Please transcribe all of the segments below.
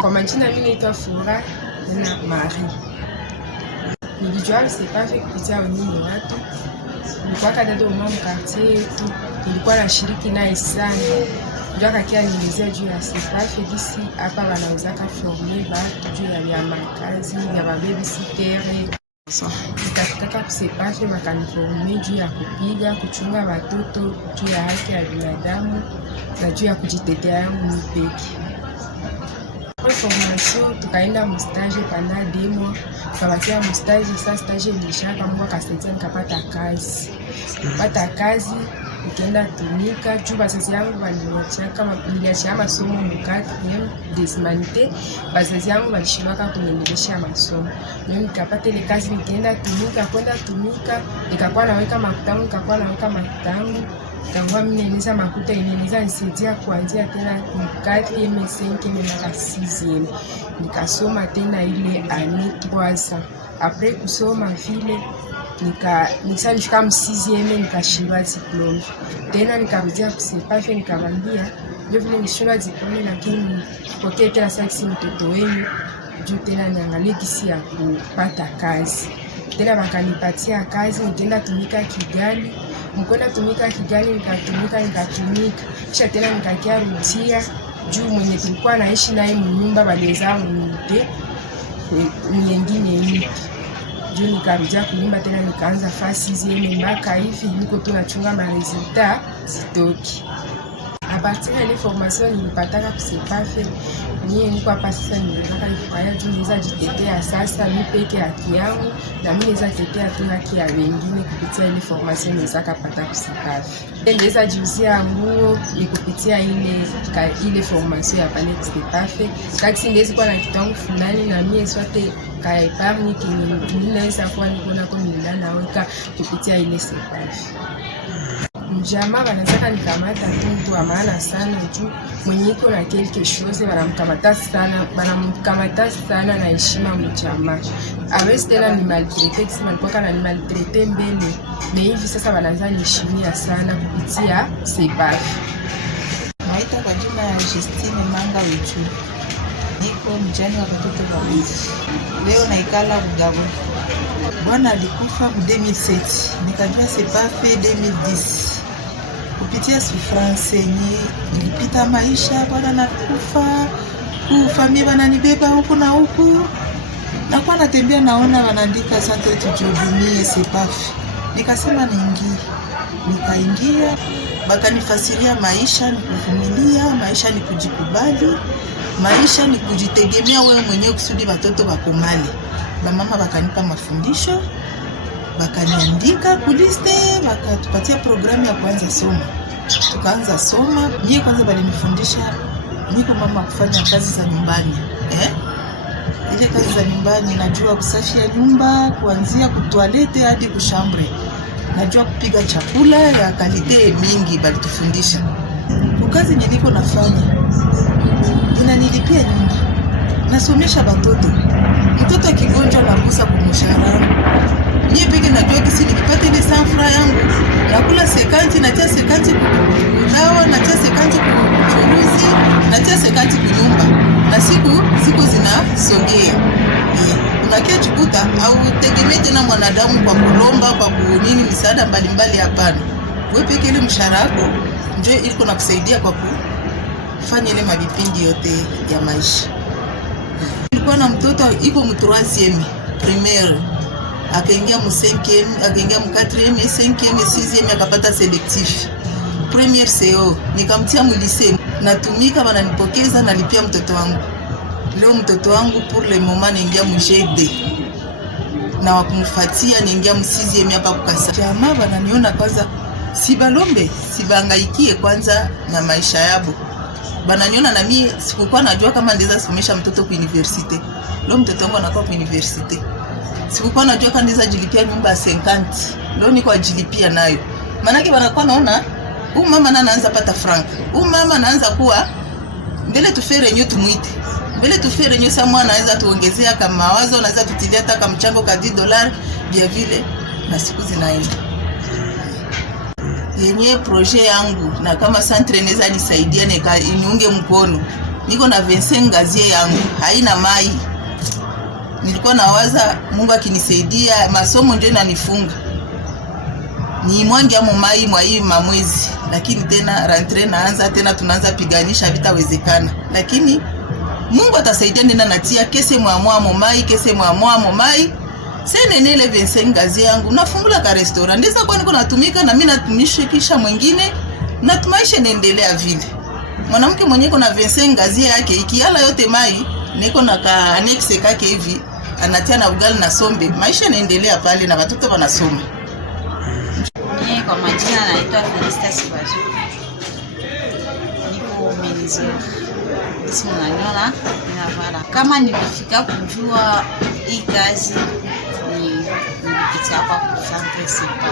Kwa majina mimi naitwa Fura na Marie. Nilijua CEPAF kupitia wengine watu. Nilikuwa kadado mwa mkartie yetu. Nilikuwa nashiriki naye sana. Ndio kakia nielezea juu ya CEPAF disi hapa wanauzaka former watu juu ya makazi ya babysitter. Nikataka CEPAF wakaniforme juu ya kupiga, kuchunga watoto, juu ya haki ya binadamu na juu ya kujitetea yangu mipeke. Kwa formation tukaenda mustage pendant 2 mois. Tukabakia mustage, sasa stage ilishaka, Mungu akasaidia nikapata kazi. Nikapata kazi, nikaenda tumika, juu bazazi yangu waliniachia kama niliachia masomo mukati desmanite. Bazazi yangu walishindwa kuniendelesha masomo. Mimi nikapata ile kazi, nikaenda tumika, kwenda tumika, nikakuwa naweka makutangu, Kangwa mimi niza makuta ineniza nisaidia kuanzia tena mkati M5 mpaka 6e. Nikasoma tena ile année 3 ans. Après kusoma vile nifika 6e nikashindwa diplome. Tena nikarudia CEPAF nikamwambia ndio vile nishindwa diplome, lakini pokea tena sasa mtoto wenu juu tena niangalie kisi ya kupata kazi. Tena wakanipatia kazi, nikaenda tumika Kigali. Mkwenda tumika Kigali, nikatumika. Kisha tena nikakia rudia juu mwenye tulikuwa naishi naye mnyumba baliweza mnite nyingine hivi. Juu nikarudia kunyumba tena nikaanza fasi zile mpaka hivi niko tu nachunga ma resultat zitoki. A partir de l'information nilipataka CEPAF, niko hapa sasa nilitaka nifanye juu niweza jitetea sasa mimi peke yake yangu na mimi niweza jitetea tu haki ya wengine kupitia ile formation niweza kupata CEPAF. Niweza jiuzia nguo ni kupitia ile formation ya pale CEPAF. Kati ndiwezi kuwa na kitangu fulani na mimi sote ka epargne kinaweza kuwa niko na komilana weka kupitia ile CEPAF. Mjama wanataka nikamata mtu wa maana sana juu mwenye iko na quelque chose wanamkamata sana na heshima mjama. Awezi tena ni maltraite kisi walikuwa kana ni maltraite mbele. Na hivi sasa wanaanza niheshimia sana kupitia CEPAF. Naita kwa jina ya Justine Manga Wetu. Niko mjane wa watoto wawili. Leo naikala Bugabo. Bwana alikufa mu 2007. Nikajua CEPAF 2010. Kupitia souffrance yenye nilipita maisha, bwana nakufa, familia wananibeba huku na huku. Nakuwa natembea naona wanaandika sante tujihudumie CEPAF. Nikasema nikaingia, bakanifasiria maisha ni kuvumilia, maisha ni kujikubali, maisha ni kujitegemea wewe mwenyewe kusudi watoto wakomale. Mama bakanipa mafundisho, bakaniandika kuliste, bakatupatia programu ya kuanza soma. Tukaanza soma. Mimi kwanza balinifundisha niko mama kufanya kazi za nyumbani. Ile kazi za nyumbani najua kusafisha nyumba kuanzia kutoilette hadi kushambre. Najua kupiga chakula ya kalite mingi balitufundisha. Kazi yenye niko nafanya inanilipia nyumba. Nasomesha watoto. Mtoto akigonjwa nagusa kumshahara. Mimi peke najua kisi nikipata ile sanfra yangu nakula 50 natia 50 kudawa, natia 50 kuchuruzi, natia 50 kunyumba. Na siku zinasogea. Unakia chukuta au tegemee tena mwanadamu kwa kulomba kwa kunini misaada mbalimbali hapana. Wewe peke ile mshahara wako ndio iliko nakusaidia kwa kufanya ile mavipindi yote ya maisha. Nilikuwa na mtoto iko mu 3e primaire, akaingia mu 5e, akaingia mu 4e, 5e, 6e akapata selectif. Première CO nikamtia mu lycée, natumika wananipokeza nalipia mtoto wangu. Leo mtoto wangu pour le moment naingia mu G2. Na wakumfuatia naingia mu 6e hapa kukasa. Jamaa wananiona kwanza sibalombe, sibangaikie kwanza na maisha yabo. Bananiona na mimi sikukuwa najua kama ndeza somesha mtoto ku university. Leo mtoto wangu anakuwa ku university. Sikukuwa najua kama ndeza jilipia nyumba 50. Leo niko ajilipia nayo. Manake wanakuwa naona huyu mama anaanza pata frank. Huyu mama anaanza kuwa mbele tufere nyo tumuite. Mbele tufere nyo sa mwana anaweza tuongezea kama mawazo, anaweza tutilia hata kama mchango ka $10 vya vile na siku zinaenda. Yenye projet yangu na kama centre inaweza nisaidia nika iniunge mkono. niko na 25 gazie yangu haina mai. Nilikuwa nawaza Mungu akinisaidia masomo ndio inanifunga ni mwangi ya mai mwa hii mamwezi, lakini tena rentre naanza tena, tunaanza piganisha vitawezekana, lakini Mungu atasaidia. Nenda natia kese mwa mai kese mwa mai sene nile 25 gazie yangu nafungula ka restaurant ndiza kwa niko natumika na mimi natumisha kisha mwingine na tumaisha niendelea vile. Mwanamke mwenye kuna 25 gazie yake ikiala yote mai niko na ka annexe kake hivi anatia na ugali na sombe, maisha yanaendelea pale na watoto wanasoma. Mimi kwa majina naitwa Felista Sibazo. Niko manager. Sisi mnaniona ninavala. Kama nilifika kujua hii kazi nilipitia hapa kwa Centre Sepa.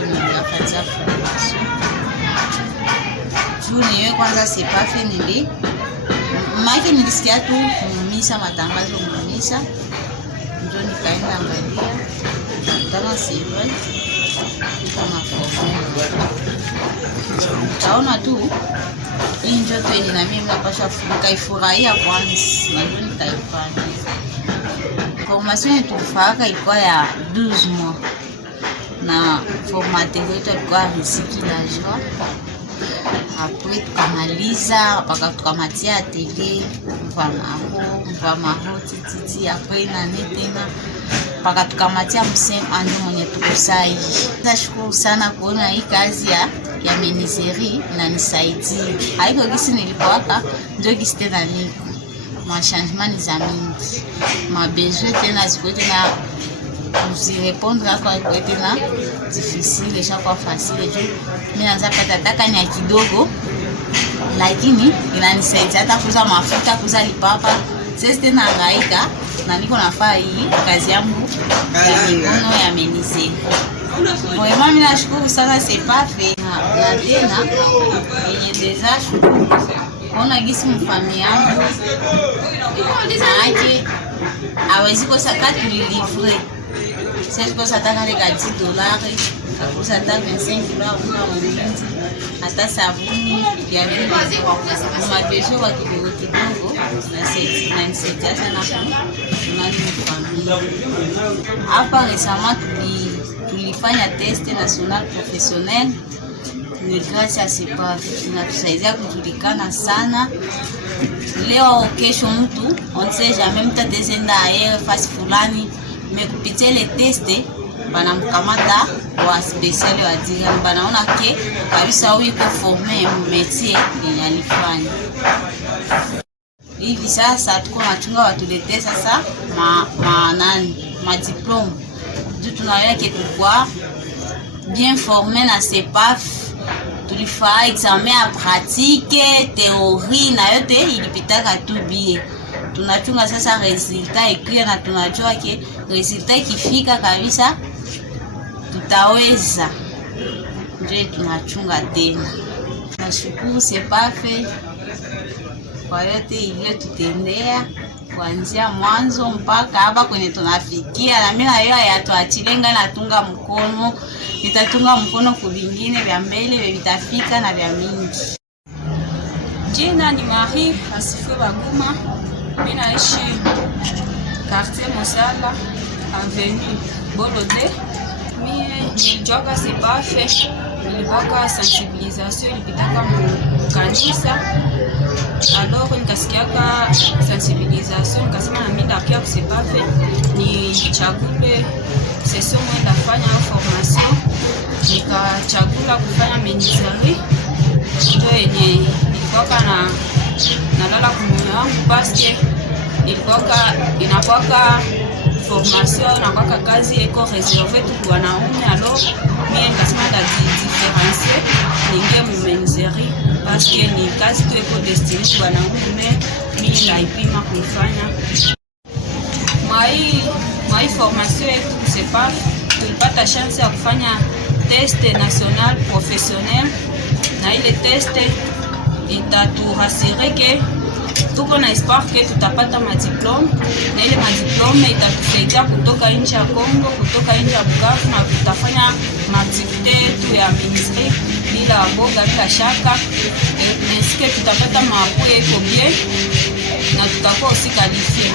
Nilifanya formation. Niwe kwanza Sepafe maki nilisikia tu kumisa matangazo kumisa, ndio nikaenda angalia kama Sepa kama formation. Taona tu hii ndio tu na mimi napaswa nikaifurahia kwanza, ndio nikaifanya. Formation tulifanya ilikuwa ya 12 mois na formateur wetu alikuwa recyclage. Après tukamaliza mpaka tukamatia atelier mvamaho tititi. Après nani tena mpaka tukamatia msemo ando mwenye tukusai. Nashukuru sana kuona hii kazi ya menuiserie inanisaidia. Haiko gisi nilipowaka ndio gisi tena niko machangement za mingi mabesoin tena ziko tena répondre à quoi tena difficile chaque facile tu mimi naanza patata ni kidogo, lakini inanisaidia hata kuuza mafuta kuuza lipapa. Sasa tena hangaika na niko nafaa hii kazi yangu ya mikono ya menuiserie. Vraiment mimi nashukuru sana Sepafe na tena yenye deja shukuru ona gisi mfami yangu aje awezi kosa kati livre. C'est que ça t'a gagné $10, ça t'a 25 $, hata sabuni ya vile mabesho wa kidogo kidogo na nisaidia sana familia. Hapa récemment tulifanya test national professionnel ni grâce à Sepafe, inatusaidia kujulikana sana. Leo kesho mtu on sait jamais mtatezenda ayer fasi fulani mekupitia ile teste banamkamata wa special wa diga banaona ke kabisa huyu iko formé métier yenye alifanya. Hivi sasa tuko nachunga watulete sasa ma diplôme. Ndio tunaona ke tulikuwa bien formé na Sepafe. Tulifanya examen ya pratique, théorie na yote ilipitaka tu bien. Tunachunga sasa resultat iklia na tunajua ke resultat ikifika kabisa tutaweza, ndio tunachunga tena. Nashukuru Sepafe kwa yote ile tutendea kuanzia mwanzo mpaka hapa kwenye tunafikia, na mimi na yeye yatuachilenga na tunga mkono, nitatunga mkono kuvingine vya mbele vitafika na vya mingi. Jina ni Marie Asifiwe Baguma. Mimi naishi quartier Mosala avenue Bolode. Mimi nilijoga Sepafe, nilipaka sensibilisation ilipitaka kanisa. Alors nikasikiaka sensibilisation nikasema na mimi ndakia ku Sepafe ni chagule session mwenda fanya formation, nikachagula kufanya menuiserie. Ndio yenye ilikuwa na nalala kumoyo wangu paske ilikuwa inakuwa formation na kwa kazi iko reservé tu wanaume. Alors mimi nikasema differentier ninge mu menuiserie paske ni kazi tu iko destinée kwa wanaume, mimi naipima kuifanya. Mai formation yetu Sepafe tulipata chance ya kufanya test national professionnel, na ile test itaturasire ke tuko na espoir ke tutapata madiplome, na ile madiplome itatusaidia kutoka nchi ya Kongo, kutoka nchi ya Bukavu, na tutafanya maaktivite yetu ya ministry bila boga bila shaka. eske tutapata maapoye iko bien na tutakuwa aussi qualifié.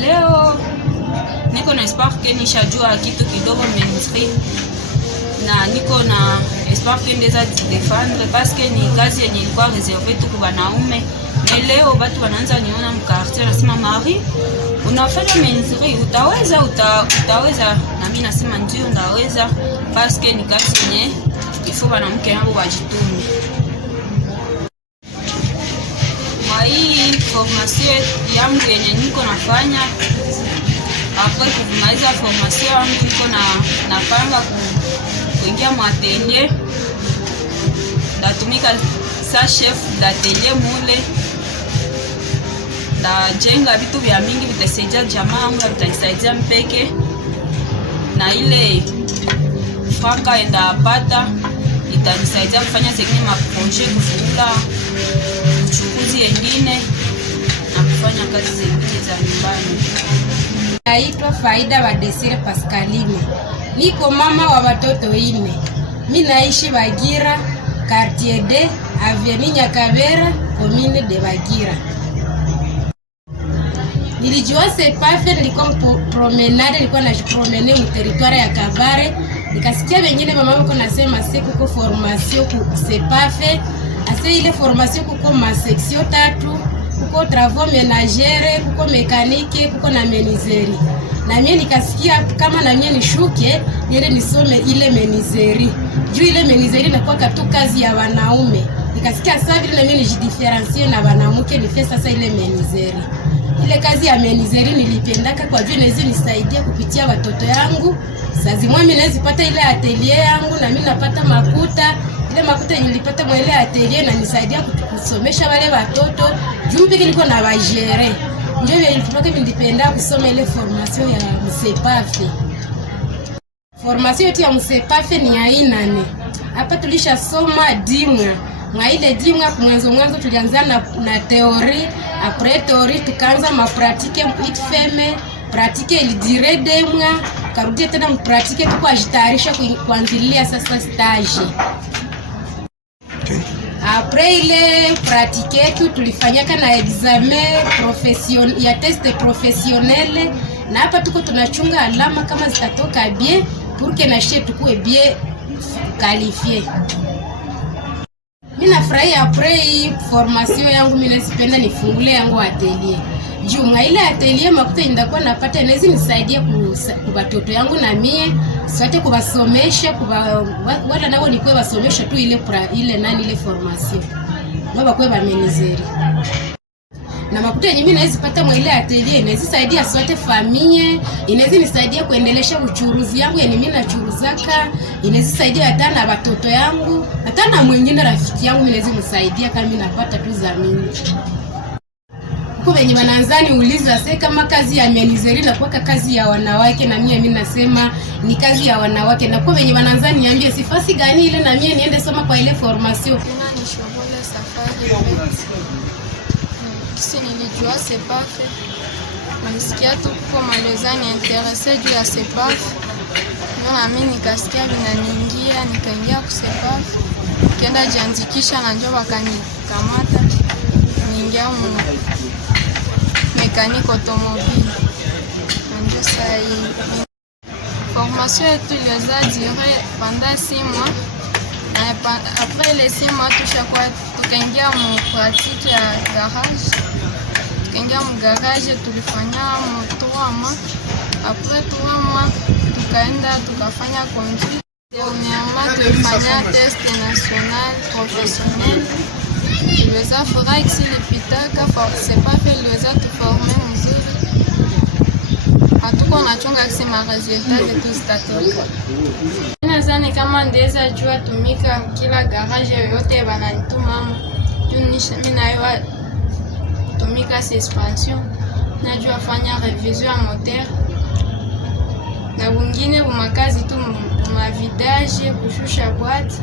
Leo niko na espoir ke nishajua kitu kidogo menuiserie na niko na espoir ke ndeza defendre parce que ni kazi yenye ilikuwa reserve tu kwa wanaume. Mais leo watu wanaanza niona mkartier nasema Marie, unafanya menuiserie, utaweza na mimi nasema ndio ndaweza parce que ni kazi yenye ifo wanamke nao wajitume. Kwa hii formation yangu yenye niko nafanya, après kumaliza formation yangu niko napanga kuingia mwatelier, ndatumika sa chef d'atelier mule, ndajenga vitu vya mingi vitasaidia jamaa yangu na vitasaidia mpeke, na ile franka endapata itanisaidia kufanya zingine maproje, kufungula uchunguzi yengine na kufanya kazi zingine za nyumbani. Naitwa Faida wa Desire Pascaline. Niko mama wa watoto 4. Mimi naishi Bagira, Quartier D, Avenue Nyakabera, Commune de Bagira. Nilijua sepafe, nilikuwa promenade, nilikuwa najipromene mu territoire ya Kabare. Nikasikia wengine mama wako nasema kuko formation ku sepafe, ase ile formation kuko ma section 3, kuko travaux ménagères, kuko mécanique, kuko na menuiserie. Na mimi nikasikia kama na mimi nishuke ile nisome ile menuiserie. Juu ile menuiserie inakuwa tu kazi ya wanaume. Nikasikia sasa vile na mimi nijidifferencie na wanawake nifanye sasa ile menuiserie. Ile kazi ya menuiserie nilipendaka kwa vile inaweza nisaidia kupitia watoto yangu. Sasa mimi naweza pata ile atelier yangu na mimi napata makuta. Ile makuta nilipata mwa ile atelier na nisaidia kusomesha wale watoto. Juu peke niko na wajere. Ndio nilitoka nilipenda kusoma ile formation ya msepafe. Formation yetu ya msepafe ni aina 4. Hapa tulishasoma dimwa. Mwa ile dimwa mwanzo tulianza na theorie, après theorie tukaanza ma pratique itfeme, pratique il dire 2 mois, karudia tena pratique tukajitayarisha kuanzilia sasa stage. Après ile pratique yetu tulifanyaka na examen professionnel ya test professionnel, na hapa tuko tunachunga alama kama zitatoka bien pour que na chez tukue bien qualifié. Mimi nafurahi après formation yangu, mimi nasipenda nifungule yangu atelier. Juma ile atelier makuta ndakuwa napata inaweza nisaidia kwa watoto yangu na mie sote kubasomesha wala nao nikwe basomesha tu ile formation. Baba kwa ba menuiserie. Na makuta yenyewe naweza pata mwa ile atelier inaweza saidia sote familia, inaweza nisaidia kuendelesha uchuruzi yangu yenye mimi nachuruzaka, inaweza saidia hata na watoto yangu, hata na mwingine rafiki yangu inaweza nisaidia kama mimi napata tu za mimi. Huko wenye wanaanzani uliza sasa kama kazi ya menuiserie na kwa kazi ya wanawake, na mimi nasema ni kazi ya wanawake, na kwa wenye wanaanzani niambie sifasi gani ile na mimi niende soma kwa ile formation. Ni shughuli safari kisi nilijua sepafe, nilisikia tu kwa malezani interesse juu ya sepafe, ndio na mimi nikasikia vinaniingia, nikaingia ku sepafe, nikaenda jiandikisha na njoo wakanikamata niingia mu mécanique automobile. Ndio sasa formation yetu iliweza durer pendant 6 mois. Après les 6 mois tukaingia mu pratique ya garage. Tukaingia mu garage tulifanya mu 3 mois. Après 3 mois tukaenda tukafanya conduite. Dernièrement tulifanya test national professionnel. Tuliweza furahi kisi lipitaka sepafe iliweza tuforme mzuri. Hatuko nachunga kisi maresultat zetu zitatoka. Nadhani kama ndeza jua tumika kila garage yoyote bananituma juu mimi nayo tumika suspension, najua fanya revision ya moteur na wengine makazi tu mavidage, kushusha boîte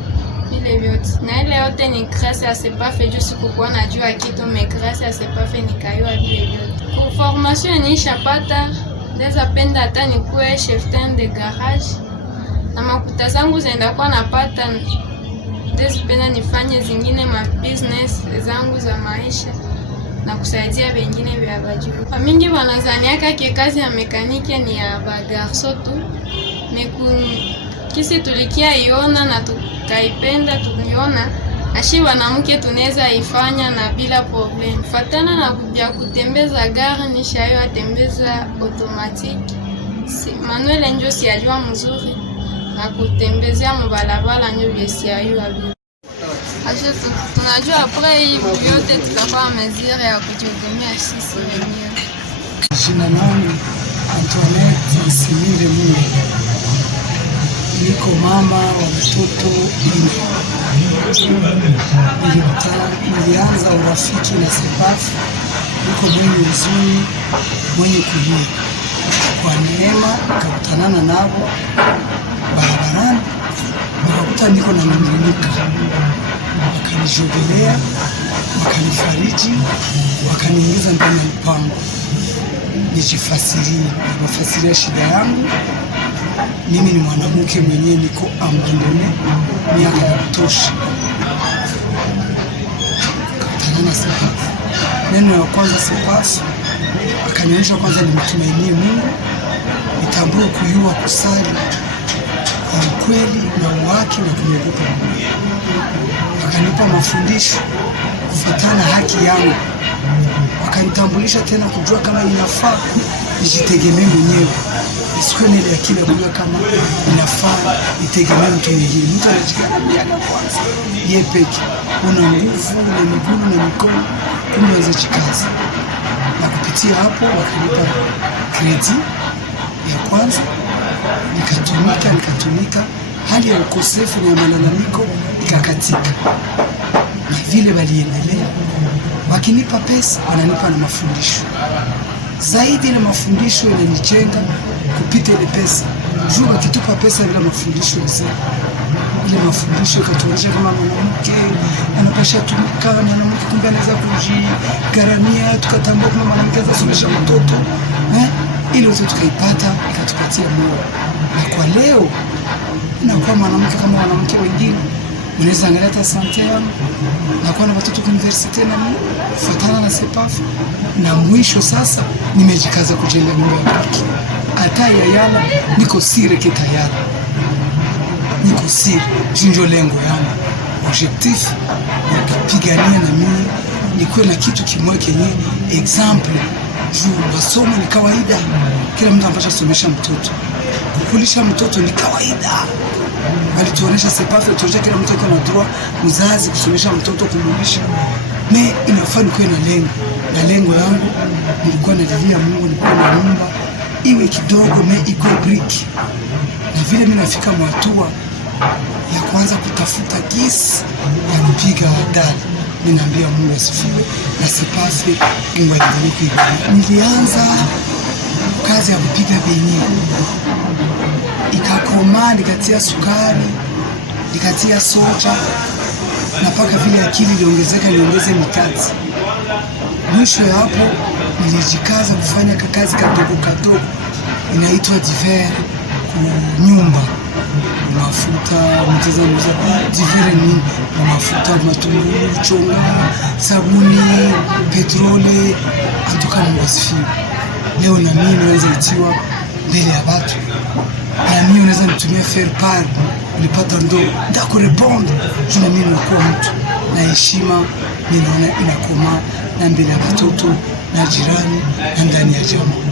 ile vyote. Na ile yote ni grâce ya sepafe juu sikukuwa najua kitu, mais grâce ya sepafe nikayua vile vyote. Kwa formation nishapata, ndeza penda hata nikuwe chef de garage. Na makuta zangu zenda kwa napata ndezipenda nifanye zingine ma business zangu za maisha na kusaidia wengine vya bajuu. Mingi wanazaniaka ke kazi ya mekanike ni ya bagarso tu, kisi tulikia iona na tukaipenda, tuliona ashi wanamke tunaweza ifanya na bila problem. Fatana na kubia kutembeza gari nishayo atembeza automatique. Manuel njo siyajua mzuri na kutembezea mbalabala njo siyajua vile. Acha tunajua apre hii yote tutakuwa mesure ya kujihudumia sisi wenyewe. Jina langu Antoinette Simire Mungu. Niko mama wa mtoto 4. Nilianza urafiki na Sepafe, niko mwenye uzuni, mwenye kulia. Kwa neema nikakutanana nabo barabarani, nikakuta niko na miminika. Wakanijogelea, wakanifariji, wakaniingiza ndani ya mpango. Nifasiria shida yangu. Mimi ni mwanamke mwenyewe niko abandone miaka ya kutosha. Katanana Sepafe. Neno ya kwanza Sepafe akanionyesha kwanza nimtumainie Mungu, nitambue kuyua kusali kwa ukweli na uhaki na kumwogopa Mungu. Akanipa mafundisho kufuatana haki yangu. Akanitambulisha tena kujua kama inafaa nijitegemee mwenyewe. Isikuwe ile akili ya kujua kama inafaa nitegemee mtu mwingine. Mtu anajikana miaka kwanza yeye peke. Una nguvu na miguu na mikono, unaweza jikaza. Na kupitia hapo wakanipa kredi ya kwanza, nikatumika, hali ya ukosefu na malalamiko ikakatika. Na vile waliendelea, wakinipa pesa, wananipa na mafundisho. Zaidi ile mafundisho inanijenga kupita ile pesa. Juu wakitupa pesa bila mafundisho ile mafundisho ikatuonyesha kama mwanamke anapasha tumika, mwanamke kumbe anaweza kujigharamia, tukatambua kama mwanamke anaweza kusomesha mtoto. Ile yote tukaipata, ikatupatia moyo. Na kwa leo nakuwa mwanamke kama mwanamke wengine. Unaweza angalia hata sante yangu, nakuwa na watoto kwa university na kufuatana na Sepafe. Na mwisho sasa nimejikaza kujenga nyumba ya haki. Hata yayala niko sire kitayari. Niko sire, jinjo lengo yangu. Objectif ya kupigania na mimi nikuwe na kitu kimoja kenye example. Juu masomo ni kawaida, kila mtu anapaswa kusomesha mtoto. Kukulisha mtoto ni kawaida. Walituonesha Sepafe, tuonesha kila mtu ana droit mzazi kusomesha mtoto, kumlisha. Me inafaa nikuwe na lengo. Na lengo yangu nilikuwa nalilia Mungu, nilikuwa na nyumba iwe kidogo me iko brick. Na vile mimi nafika hatua ya kwanza kutafuta gisi ya kupiga dali, ninaambia Mungu asifiwe. Na Sepafe Mungu alibariki. Nilianza kazi ya kupiga benye, ikakoma, nikatia sukari, nikatia soja, na paka vile akili iliongezeka, niongeze mikate. Mwisho ya hapo nilijikaza kufanya kazi kadogo inaitwa divers nyumba. Mafuta mtazamo divers ni mafuta, matungulu, chonga, sabuni, petrole, atoka mbasifi. Leo na mimi naweza itiwa mbele ya watu. Na mimi naweza nitumia faire part, nilipata ndo ndakurepond. Tuna mimi nakuwa mtu na heshima, ninaona inakoma na mbele ya watoto na jirani na ndani ya jamii.